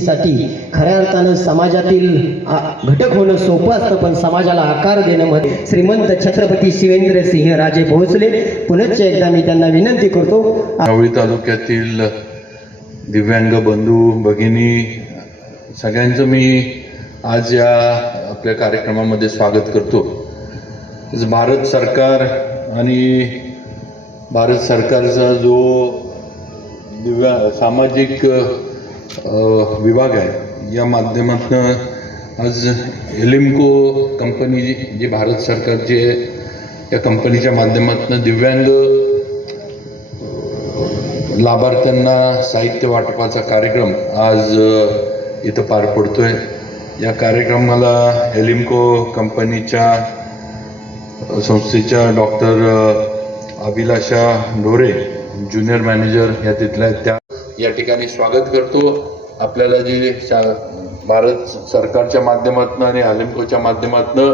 व्यक्तीसाठी खऱ्या अर्थानं समाजातील घटक होणं सोपं असतं पण समाजाला आकार देणं मध्ये श्रीमंत छत्रपती शिवेंद्र सिंह राजे भोसले. पुनश्च एकदा मी त्यांना विनंती करतो रावळी तालुक्यातील दिव्यांग बंधू भगिनी सगळ्यांचं मी आज या आपल्या कार्यक्रमामध्ये स्वागत करतो. भारत सरकार आणि भारत सरकारचा जो दिव्या सामाजिक विभाग आहे. या माध्यमातून आज एलिम्को कंपनी जी भारत सरकारचे या कंपनीच्या माध्यमातून दिव्यांग लाभार्थ्यांना साहित्य वाटपाचा कार्यक्रम आज इथं पार पडतोय. या कार्यक्रमाला एलिम्को कंपनीच्या संस्थेच्या डॉक्टर अभिलाषा ढोरे ज्युनियर मॅनेजर ह्या तिथल्या आहेत, त्या या ठिकाणी स्वागत करतो. आपल्याला जी शा भारत सरकारच्या माध्यमातून आणि अलिम्कोच्या माध्यमातून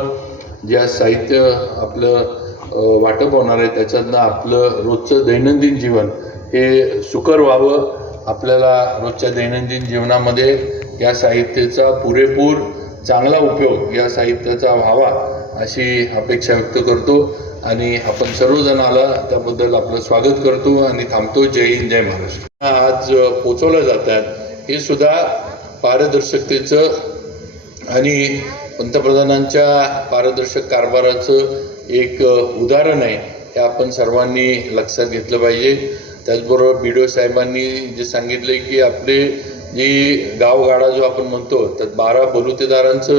जे साहित्य आपलं वाटप होणार आहे त्याच्यातनं आपलं रोजचं दैनंदिन जीवन हे सुकर व्हावं. आपल्याला रोजच्या दैनंदिन जीवनामध्ये या साहित्याचा पुरेपूर चांगला उपयोग या साहित्याचा व्हावा अशी अपेक्षा व्यक्त करतो. आणि आपण सर्वजण आला त्याबद्दल आपलं स्वागत करतो आणि थांबतो. जय हिंद जय महाराष्ट्र. आज पोचवल्या जातात हे सुद्धा पारदर्शकतेचं आणि पंतप्रधानांच्या पारदर्शक कारभाराचं एक उदाहरण आहे. हे आपण सर्वांनी लक्षात घेतलं पाहिजे. त्याचबरोबर बी डी ओ साहेबांनी जे सांगितले की आपले जे गावगाडा जो आपण म्हणतो त्यात बारा बलुतेदारांचं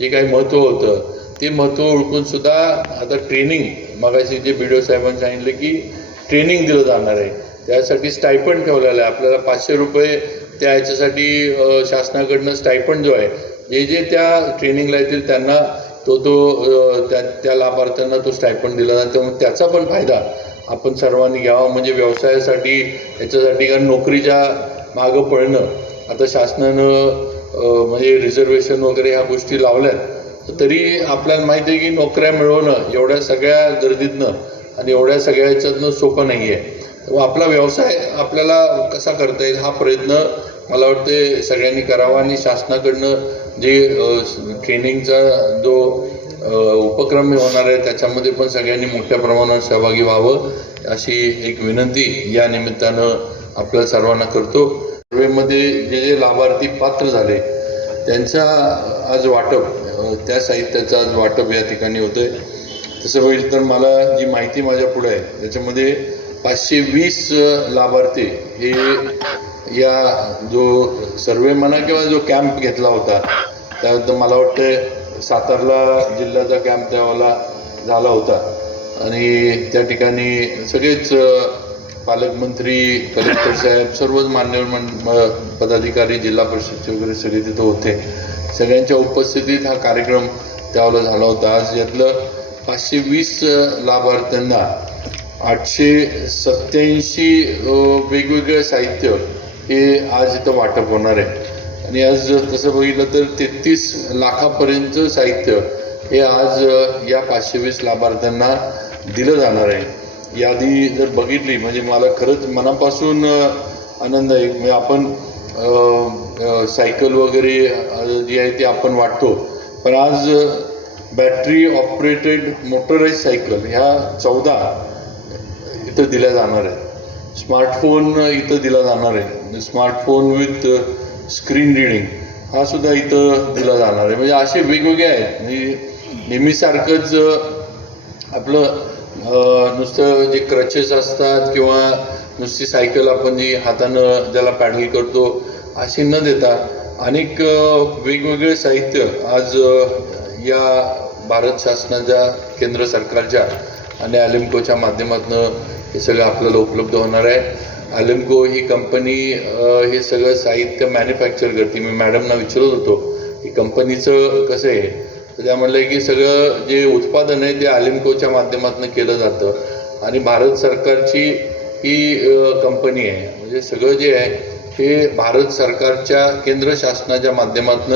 जे काही महत्त्व होतं ते महत्त्व ओळखून सुद्धा आता ट्रेनिंग मगाशी जे बी डी ओ साहेबांनी सांगितलं की ट्रेनिंग दिलं जाणार आहे. त्यासाठी स्टायपंड ठेवलेलं आहे. आपल्याला पाचशे रुपये त्या ह्याच्यासाठी शासनाकडनं स्टायपंड जो आहे जे जे त्या ट्रेनिंगला येतील त्यांना तो तो त्या त्या लाभार्थ्यांना तो स्टायपंड दिला जातो मग त्याचा पण फायदा आपण सर्वांनी घ्यावा. म्हणजे व्यवसायासाठी याच्यासाठी कारण नोकरीच्या मागं पळणं. आता शासनानं म्हणजे रिझर्वेशन वगैरे ह्या गोष्टी लावल्यात. तरी आपल्याला माहिती आहे की नोकऱ्या मिळवणं एवढ्या सगळ्या गर्दीतनं आणि एवढ्या सगळ्या याच्यातनं सोपं नाही आहे तेव्हा आपला व्यवसाय आपल्याला कसा करता येईल हा प्रयत्न मला वाटते सगळ्यांनी करावा आणि शासनाकडनं जे ट्रेनिंगचा जो उपक्रम होणार आहे त्याच्यामध्ये पण सगळ्यांनी मोठ्या प्रमाणात सहभागी व्हावं अशी एक विनंती या निमित्तानं आपल्या सर्वांना करतो. सर्वेमध्ये जे जे लाभार्थी पात्र झाले त्यांचा आज वाटप त्या साहित्याचं आज वाटप या ठिकाणी होतंय. तसं बघितलं तर मला जी माहिती माझ्या पुढे आहे त्याच्यामध्ये पाचशे वीस लाभार्थी हे या जो सर्वे म्हणा किंवा जो कॅम्प घेतला होता त्याबद्दल मला वाटतं सातारला जिल्ह्याचा कॅम्प त्यावेळेला झाला होता. आणि त्या ठिकाणी सगळेच पालकमंत्री कलेक्टर साहेब सर्वच मान्यवर म- पदाधिकारी जिल्हा परिषदचे वगैरे सगळे तिथं होते. सगळ्यांच्या उपस्थितीत हा कार्यक्रम त्यावेळेला झाला होता. आज यातलं पाचशे वीस लाभार्थ्यांना आठशे सत्याऐंशी वेगवेगळे साहित्य हे आज इथं वाटप होणार आहे. आणि आज तसं बघितलं तर तेहतीस लाखापर्यंत साहित्य हे आज या पाचशे वीस लाभार्थ्यांना दिलं जाणार आहे. यादी जर बघितली म्हणजे मला खरंच मनापासून आनंद आहे. म्हणजे आपण सायकल वगैरे जी आहे ती आपण वाटतो. पण आज बॅटरी ऑपरेटेड मोटराईज सायकल ह्या चौदा इथं दिल्या जाणार आहेत. स्मार्टफोन इथं दिला जाणार आहे. स्मार्टफोन विथ स्क्रीन रिडिंग हा सुद्धा इथं दिला जाणार आहे. म्हणजे असे वेगवेगळे आहेत. म्हणजे नेहमीसारखंच आपलं नुसतं जे क्रचेस असतात किंवा नुसती सायकल आपण जी हातानं ज्याला पॅडल करतो अशी न देता अनेक वेगवेगळे साहित्य आज या भारत शासनाच्या केंद्र सरकारच्या आणि अलिम्कोच्या माध्यमातून हे सगळं आपल्याला उपलब्ध होणार आहे. अलिम्को ही कंपनी हे सगळं साहित्य मॅन्युफॅक्चर करते. मी मॅडमना विचारत होतो की कंपनीचं कसं आहे? तर त्या म्हणलं की सगळं जे उत्पादन आहे ते अलिम्कोच्या माध्यमातून केलं जातं. आणि भारत सरकारची ही कंपनी आहे. म्हणजे सगळं जे आहे ते भारत सरकारच्या केंद्र शासनाच्या माध्यमातून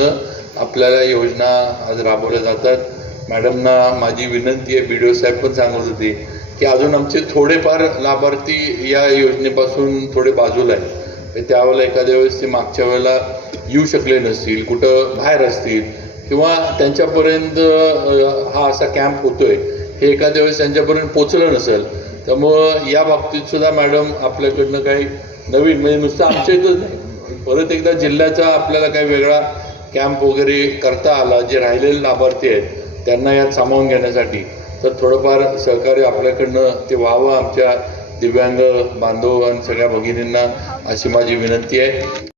आपल्याला योजना आज राबवल्या जातात. मॅडमना माझी विनंती आहे बी डी ओ साहेब पण सांगत होते की अजून आमचे थोडेफार लाभार्थी या योजनेपासून थोडे बाजूला आहेत. त्यावेळेला एखाद्या वेळेस ते मागच्या वेळेला येऊ शकले नसतील कुठं बाहेर असतील किंवा त्यांच्यापर्यंत हा असा कॅम्प होतोय. हे एखाद्या वेळेस त्यांच्यापर्यंत पोचलं नसेल त्यामुळं या बाबतीत सुद्धा मॅडम आपल्याकडनं काही नवीन म्हणजे नुसतं आमच्या इथंच नाही. परत एकदा जिल्ह्याचा आपल्याला काही वेगळा कॅम्प वगैरे करता आला जे राहिलेले लाभार्थी आहेत त्यांना यात सामावून घेण्यासाठी तर थोडंफार सहकार्य आपल्याकडनं ते व्हावं. आमच्या दिव्यांग बांधव आणि सगळ्या भगिनींना अशी माझी विनंती आहे.